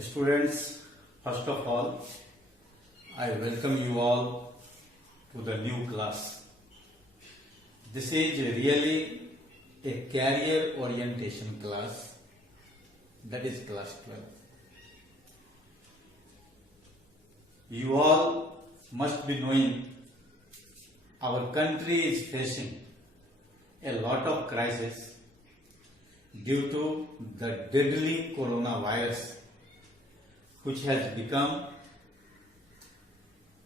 Students, first of all, I welcome you all to the new class. This is really a career orientation class, that is class 12. You all must be knowing our country is facing a lot of crisis due to the deadly coronavirus, which has become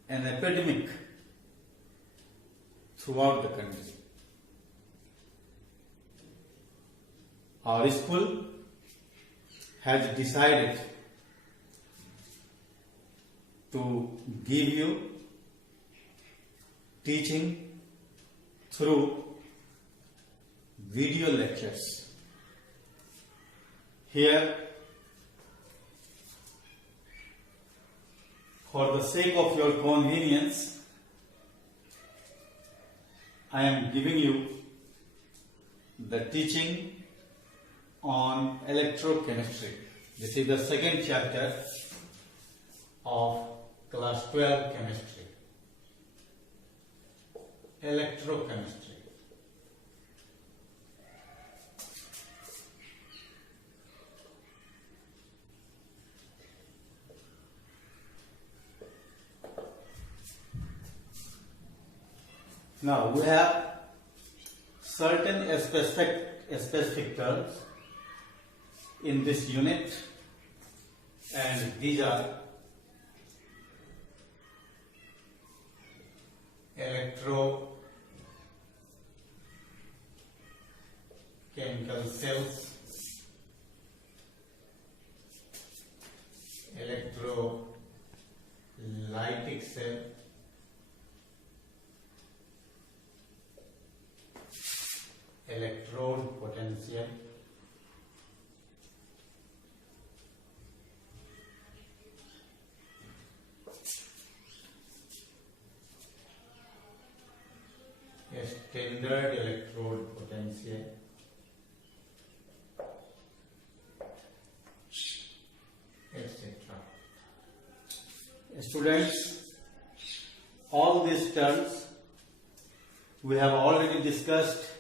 an epidemic throughout the country. Our school has decided to give you teaching through video lectures. Here, for the sake of your convenience, I am giving you the teaching on electrochemistry. This is the second chapter of class 12 chemistry. Electrochemistry. Now we have certain specific terms in this unit, and these are electrochemical cells, electrolytic cell, electrode potential, a standard electrode potential, etc. Students, all these terms we have already discussed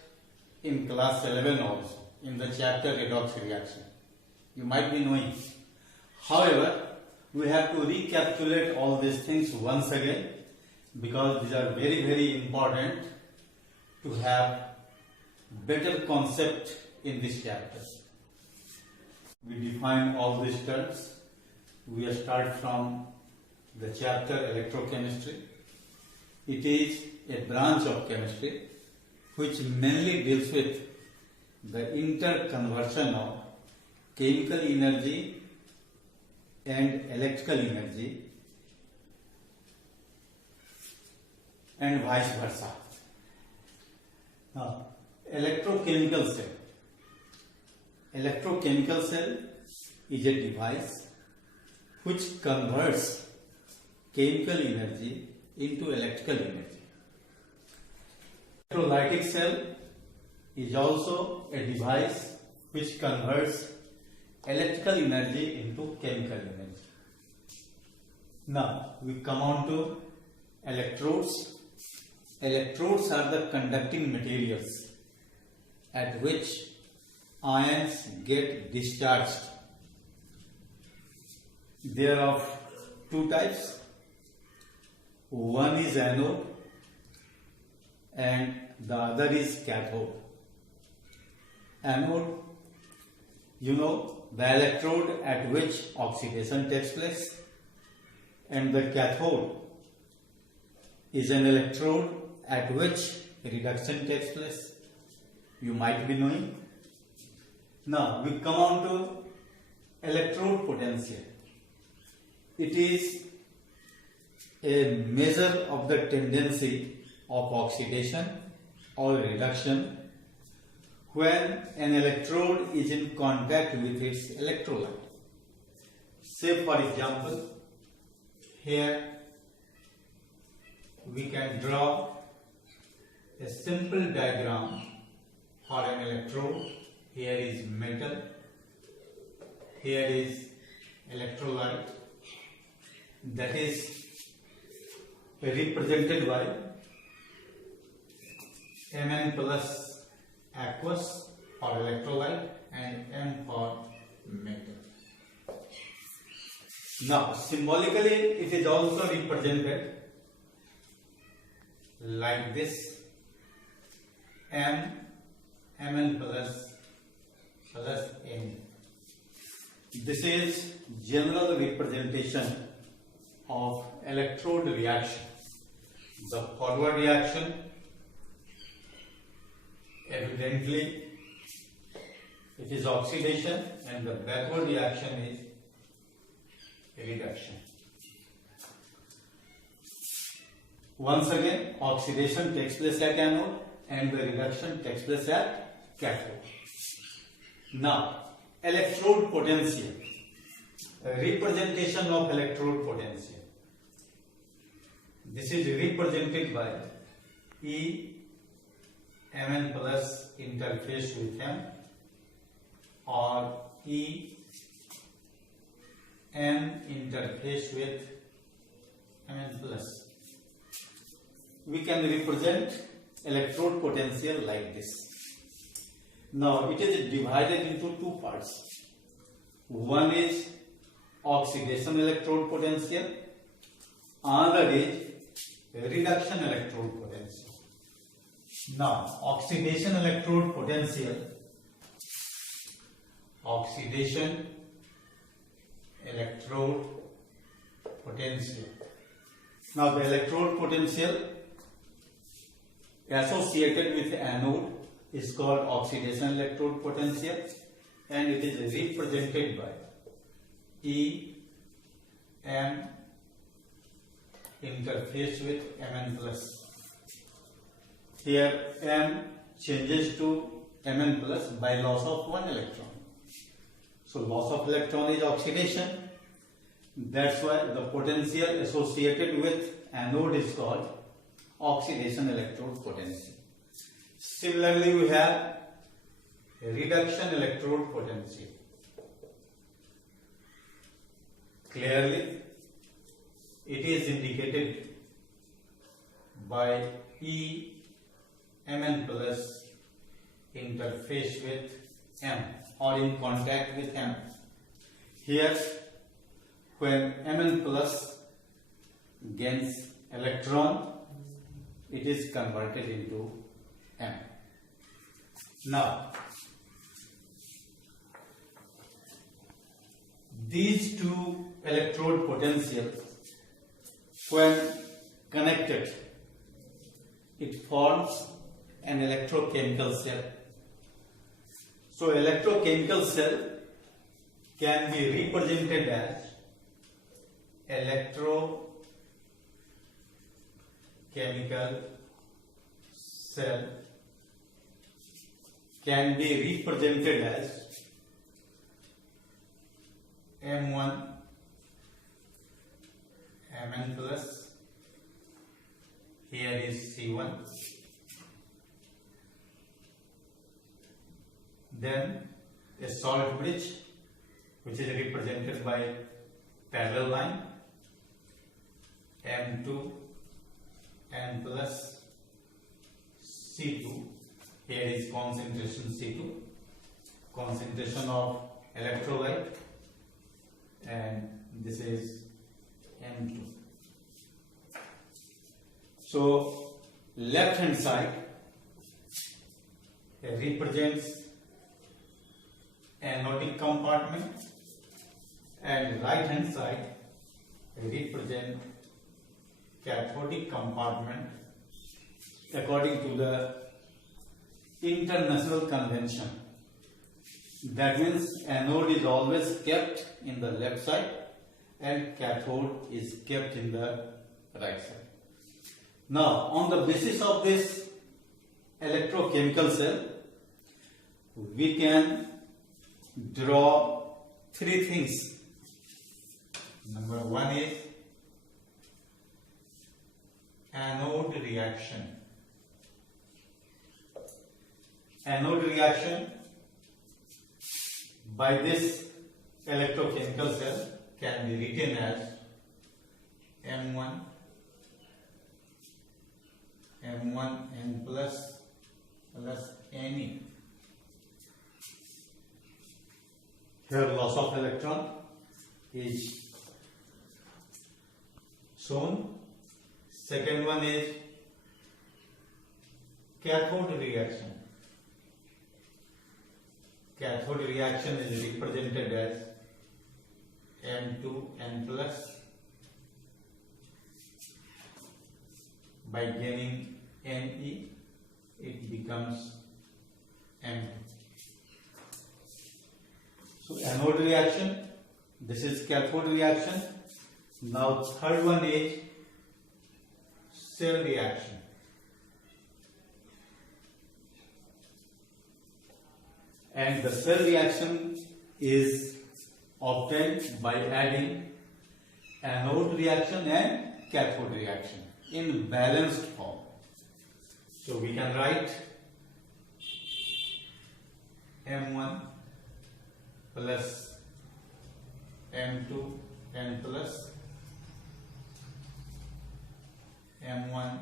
in class 11 also, in the chapter redox reaction. You might be knowing. However, we have to recapitulate all these things once again, because these are very, very important to have better concept in this chapter. We define all these terms. We start from the chapter electrochemistry. It is a branch of chemistry which mainly deals with the interconversion of chemical energy and electrical energy and vice versa. Now, electrochemical cell. Electrochemical cell is a device which converts chemical energy into electrical energy. Electrolytic cell is also a device which converts electrical energy into chemical energy. Now we come on to electrodes. Electrodes are the conducting materials at which ions get discharged. They are of two types. One is anode and the other is cathode. Anode, you know, the electrode at which oxidation takes place, and the cathode is an electrode at which reduction takes place. You might be knowing. Now we come on to electrode potential. It is a measure of the tendency of oxidation or reduction when an electrode is in contact with its electrolyte. Say for example, here we can draw a simple diagram for an electrode. Here is metal, here is electrolyte that is represented by Mn plus aqueous for electrolyte and M for metal. Now symbolically it is also represented like this: Mn plus N. This is general representation of electrode reaction. The forward reaction evidently it is oxidation, and the backward reaction is reduction. Once again, oxidation takes place at anode and the reduction takes place at cathode. Now, electrode potential, representation of electrode potential. This is represented by E Mn plus interface with M, or E M interface with Mn plus. We can represent electrode potential like this. Now it is divided into two parts. One is oxidation electrode potential, another is reduction electrode potential. Now oxidation electrode potential, oxidation electrode potential. Now the electrode potential associated with anode is called oxidation electrode potential, and it is represented by E M interface with Mn plus. Here M changes to Mn plus by loss of one electron. So loss of electron is oxidation. That's why the potential associated with anode is called oxidation electrode potential. Similarly, we have reduction electrode potential. Clearly, it is indicated by E Mn plus interface with M, or in contact with M. Here, when Mn plus gains electron, it is converted into M. Now, these two electrode potentials, when connected, it forms an electrochemical cell. So electrochemical cell can be represented as electrochemical cell can be represented as M1 Mn plus, here is C1, then a salt bridge which is represented by parallel line, M2 N plus C2, here is concentration C2, concentration of electrolyte, and this is M2. So left hand side represents anodic compartment, and right hand side represent cathodic compartment according to the international convention. That means anode is always kept in the left side and cathode is kept in the right side. Now, on the basis of this electrochemical cell, we can draw three things. Number one is anode reaction. Anode reaction by this electrochemical cell can be written as M1 N plus Ne. Here loss of electron is shown. Second one is cathode reaction. Cathode reaction is represented as M2 N plus. By gaining Ne, it becomes M2. So anode reaction, this is cathode reaction. Now third one is cell reaction. And the cell reaction is obtained by adding anode reaction and cathode reaction in balanced form. So we can write M1 plus M2 N plus M1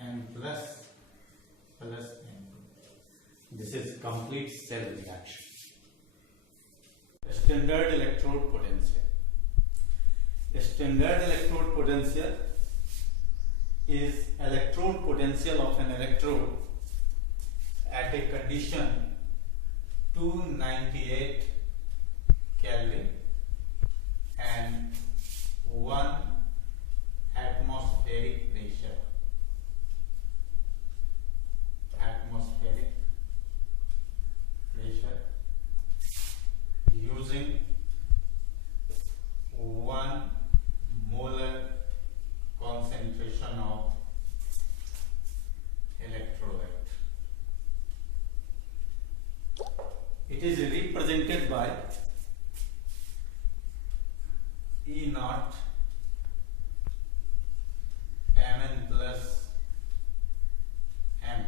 N plus M2. This is complete cell reaction. Standard electrode potential. A standard electrode potential is electrode potential of an electrode at a condition 298 Kelvin and 1 atmospheric pressure. Atmospheric pressure using 1 molar concentration of electrolyte. It is represented by E naught Mn plus M.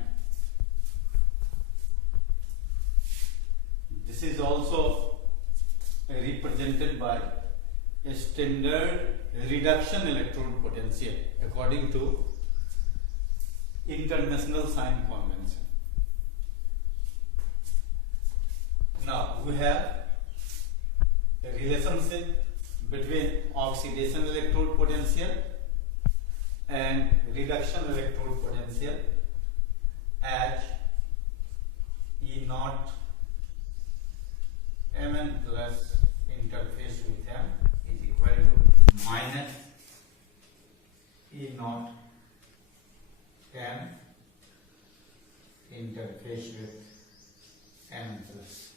This is also represented by a standard reduction electrode potential according to International Sign Convention. Now we have a relationship between oxidation electrode potential and reduction electrode potential as E naught Mn plus interface with M is equal to minus E naught M interface with M plus.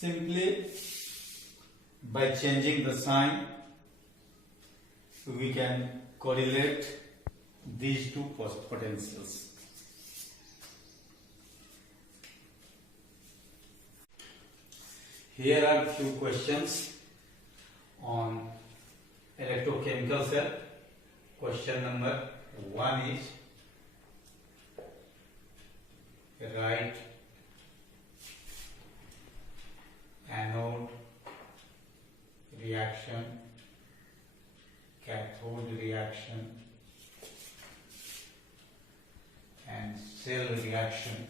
Simply by changing the sign we can correlate these two potentials. Here are few questions on electrochemical cell. Question number 1 is write anode reaction, cathode reaction and cell reaction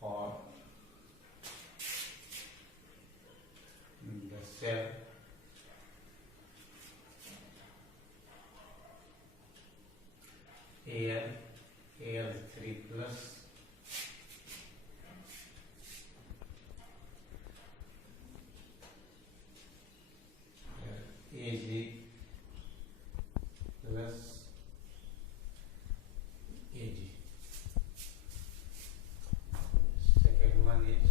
for the cell Al3 plus Ag plus Ag. Second one is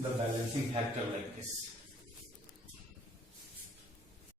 the balancing factor like this.